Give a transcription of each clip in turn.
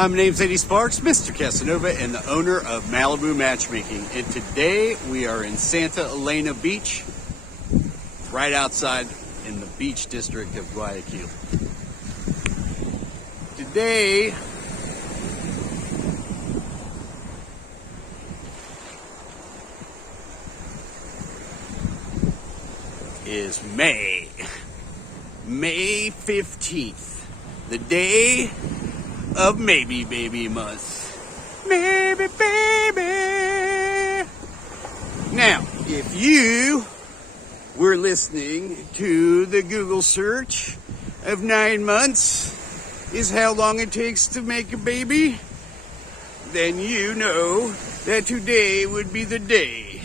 My name's Eddie Sparks, Mr. Casanova, and the owner of Malibu Matchmaking. And today we are in Santa Elena Beach, right outside in the beach district of Guayaquil. Today is May 15th, the day of maybe baby month. Maybe baby. Now, if you were listening to the Google search of 9 months is how long it takes to make a baby, then you know that today would be the day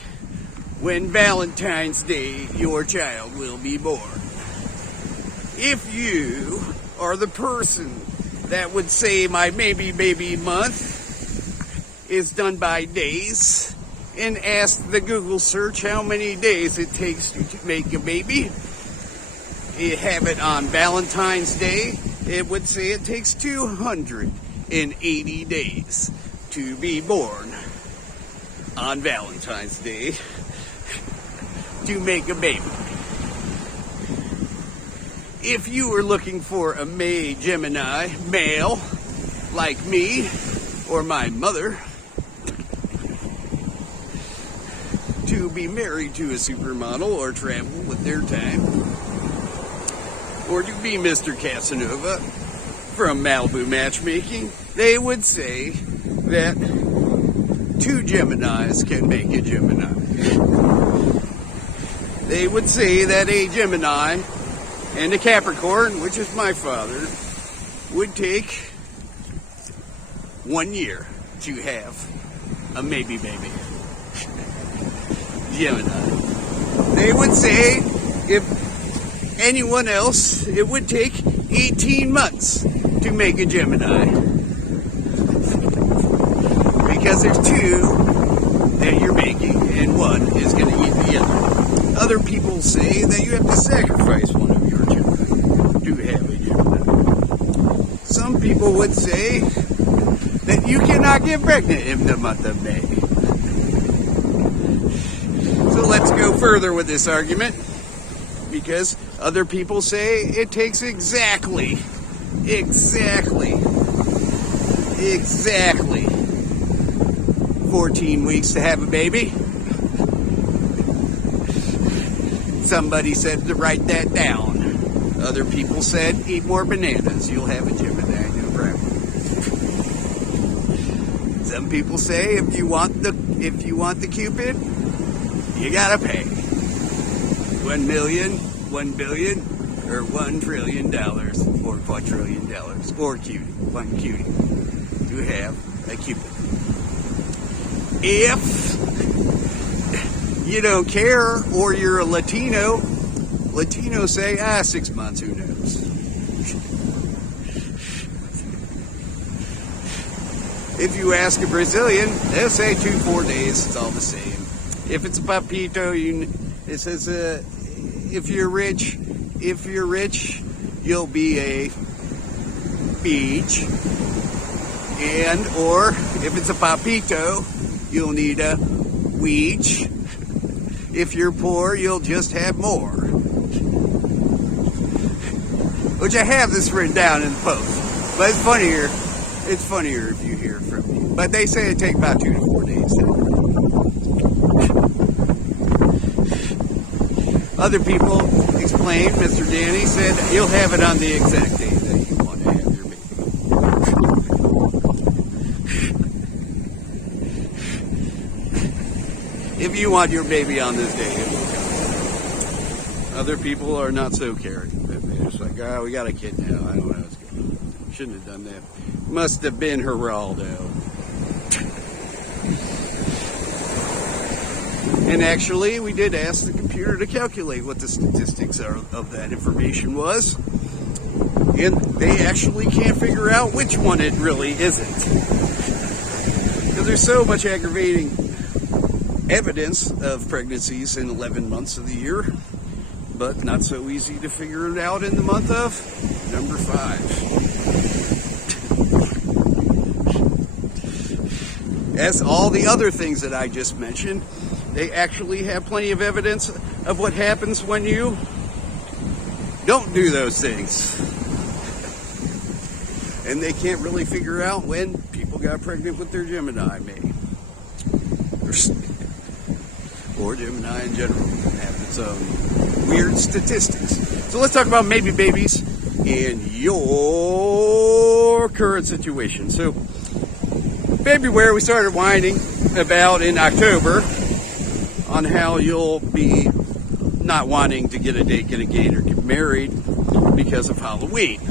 when Valentine's Day your child will be born. If you are the person that would say my maybe baby month is done by days and ask the Google search how many days it takes to make a baby, you have it on Valentine's Day, it would say it takes 280 days to be born on Valentine's Day to make a baby. If you were looking for a May Gemini male like me or my mother to be married to a supermodel or travel with their time, or to be Mr. Casanova from Malibu Matchmaking, they would say that 2 Geminis can make a Gemini. They would say that a Gemini and a Capricorn, which is my father, would take 1 year to have a maybe baby. Gemini. They would say if anyone else, it would take 18 months to make a Gemini. Because there's 2 that you're making and 1 is going to eat the other. Other people say that you have to sacrifice one of your children to have a Gemini. Some people would say that you cannot get pregnant in the month of May. So let's go further with this argument, because other people say it takes exactly 14 weeks to have a baby. Somebody said to write that down. Other people said, eat more bananas, you'll have a Gemini, no problem. Some people say if you want the Cupid, you gotta pay $1 million, $1 billion, or $1 trillion, or quadrillion dollars, or one cutie, to have a Cupid. If you don't care, or you're a Latino, Latinos say, 6 months, who knows? If you ask a Brazilian, they'll say 2-4 days, it's all the same. If it's a papito, it says, if you're rich, you'll be a beach. And, or, if it's a papito, you'll need a weech. If you're poor, you'll just have more. Which I have this written down in the post. But it's funnier if you hear from me. But they say it takes about 2 to 4 days. Other people explained, Mr. Danny said, you'll have it on the exact day that you want to have your baby. If you want your baby on this day, it will come. Other people are not so caring. They're just like, we got a kid now. I don't know what's going on. Shouldn't have done that. Must have been Geraldo. And actually, we did ask the computer to calculate what the statistics of that information was. And they actually can't figure out which one it really isn't. Because there's so much aggravating evidence of pregnancies in 11 months of the year, but not so easy to figure it out in the month of number 5. as all the other things that I just mentioned, they actually have plenty of evidence of what happens when you don't do those things. And they can't really figure out when people got pregnant with their Gemini, maybe. Or Gemini in general have its own weird statistics. So let's talk about maybe babies in your current situation. So February we started whining about in October on how you'll be not wanting to get a date, get engaged, or get married because of Halloween.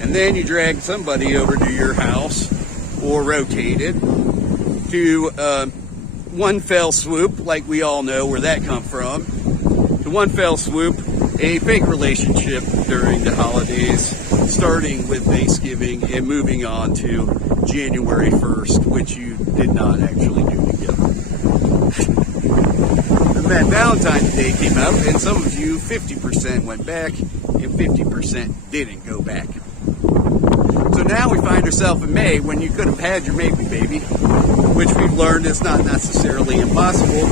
And then you drag somebody over to your house or rotate it to one fell swoop, like we all know where that come from, to one fell swoop, a fake relationship during the holidays, starting with Thanksgiving and moving on to January 1st, which you did not actually do together. And then Valentine's Day came out, and some of you, 50% went back, and 50% didn't go back. So now we find ourselves in May when you could have had your maybe baby, which we've learned is not necessarily impossible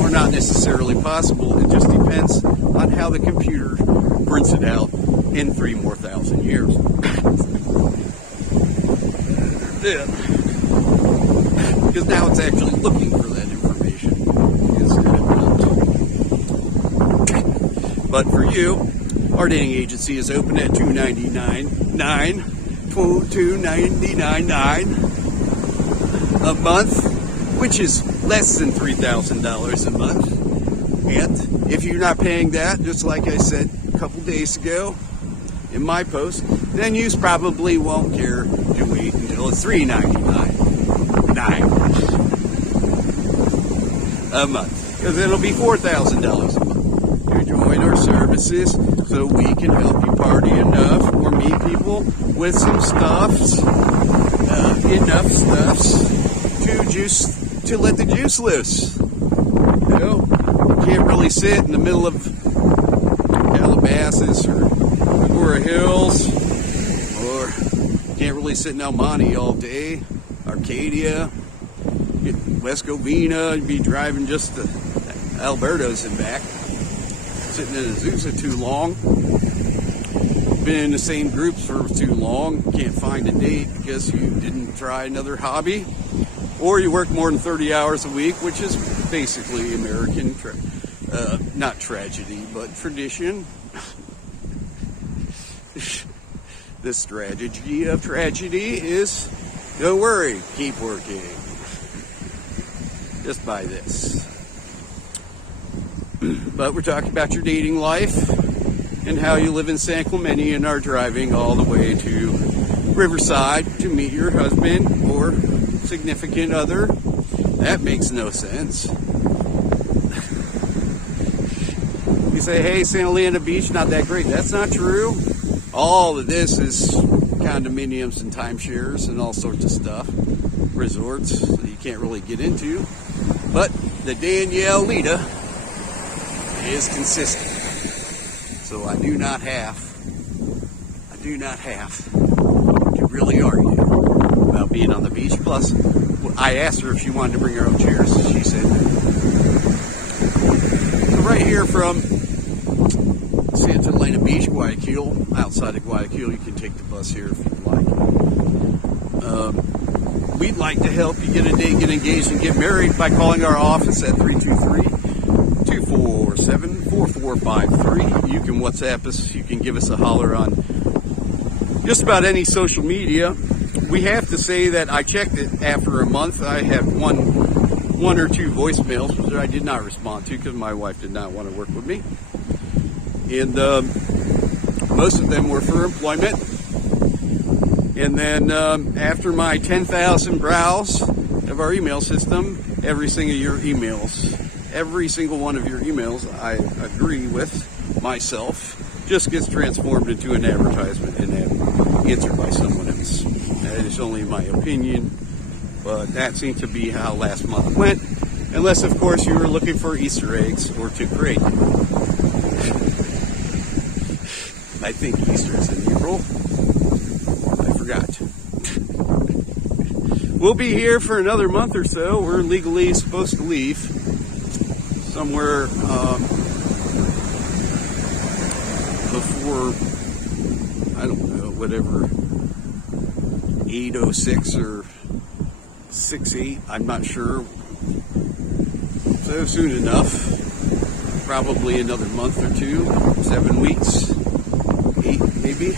or not necessarily possible. It just depends on how the computer prints it out in 3,000 more years. Yeah. Because now it's actually looking for that information instead of not. But for you, our dating agency is open at $299.9 a month, which is less than $3,000 a month. And if you're not paying that, just like I said a couple days ago in my post, then you probably won't care to wait until it's $399.9 a month, because it'll be $4,000 a month to join our services, so we can help you party enough or meet people with some stuffs, enough stuffs to let the juice loose. You know, you can't really sit in the middle of Calabasas or Agoura Hills, or can't really sit in El Monte all day, Arcadia, West Covina, you'd be driving just to Alberto's and back, sitting in Azusa too long, been in the same groups for too long, can't find a date because you didn't try another hobby, or you work more than 30 hours a week, which is basically American, not tragedy, but tradition. The strategy of tragedy is, don't worry, keep working. Just buy this. But we're talking about your dating life and how you live in San Clemente and are driving all the way to Riverside to meet your husband or significant other. That makes no sense. You say, hey, Santa Elena Beach, not that great. That's not true. All of this is condominiums and timeshares and all sorts of stuff. Resorts that you can't really get into. But the Danielita is consistent. So I do not have to really argue about being on the beach. Plus, I asked her if she wanted to bring her own chairs. She said no. So right here from Santa Elena Beach, Guayaquil, outside of Guayaquil, you can take the bus here if you'd like. We'd like to help you get a date, get engaged, and get married by calling our office at 323-247-4453. You can WhatsApp us. You can give us a holler on just about any social media. We have to say that I checked it after a month. I had one or two voicemails that I did not respond to because my wife did not want to work with me. And most of them were for employment. And then after my 10,000 browse of our email system, every single one of your emails, I agree with myself, just gets transformed into an advertisement and then answered by someone else. That is only my opinion, but that seemed to be how last month went, unless, of course, you were looking for Easter eggs or to create. I think Easter is in April. I forgot. we'll be here for another month or so. We're legally supposed to leave somewhere before, I don't know, whatever, 8:06 or 6:08, I'm not sure. So soon enough, probably another month or two, 7 weeks, 8 maybe.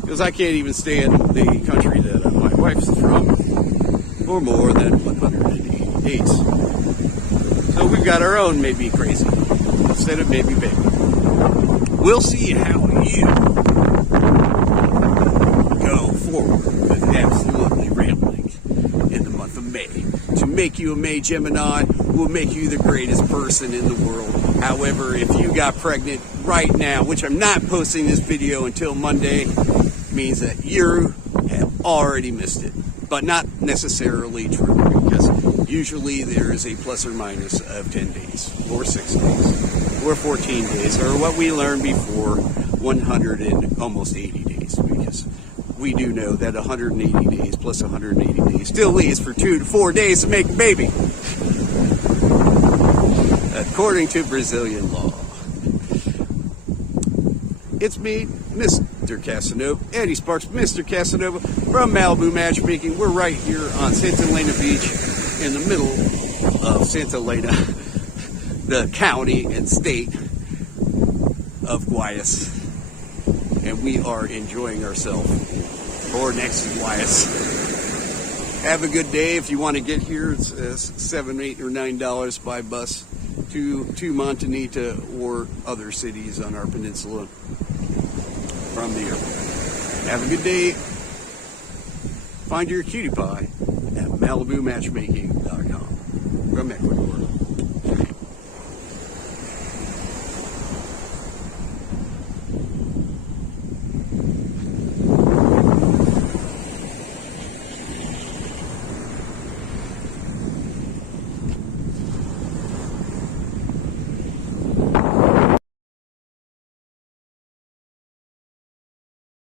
Because I can't even stay in the country that my wife's from for more than 180 days. So we've got our own maybe crazy instead of maybe baby. We'll see how you go forward with absolutely rambling in the month of May. To make you a May Gemini will make you the greatest person in the world. However, if you got pregnant right now, which I'm not posting this video until Monday, means that you have already missed it. But not necessarily true, because usually there is a plus or minus of 10 days, or 6 days, or 14 days, or what we learned before, 100 and almost 80 days, because we do know that 180 days plus 180 days still leaves for 2 to 4 days to make a baby, according to Brazilian law. It's me, Mr. Casanova, Eddie Sparks, Mr. Casanova from Malibu Matchmaking. We're right here on Santa Elena Beach in the middle of Santa Elena, the county and state of Guayas. And we are enjoying ourselves, or next to Guayas. Have a good day. If you want to get here, it's $7, $8, or $9 by bus to Montanita or other cities on our peninsula from the airport. Have a good day. Find your cutie pie at MalibuMatchmaking.com from Ecuador.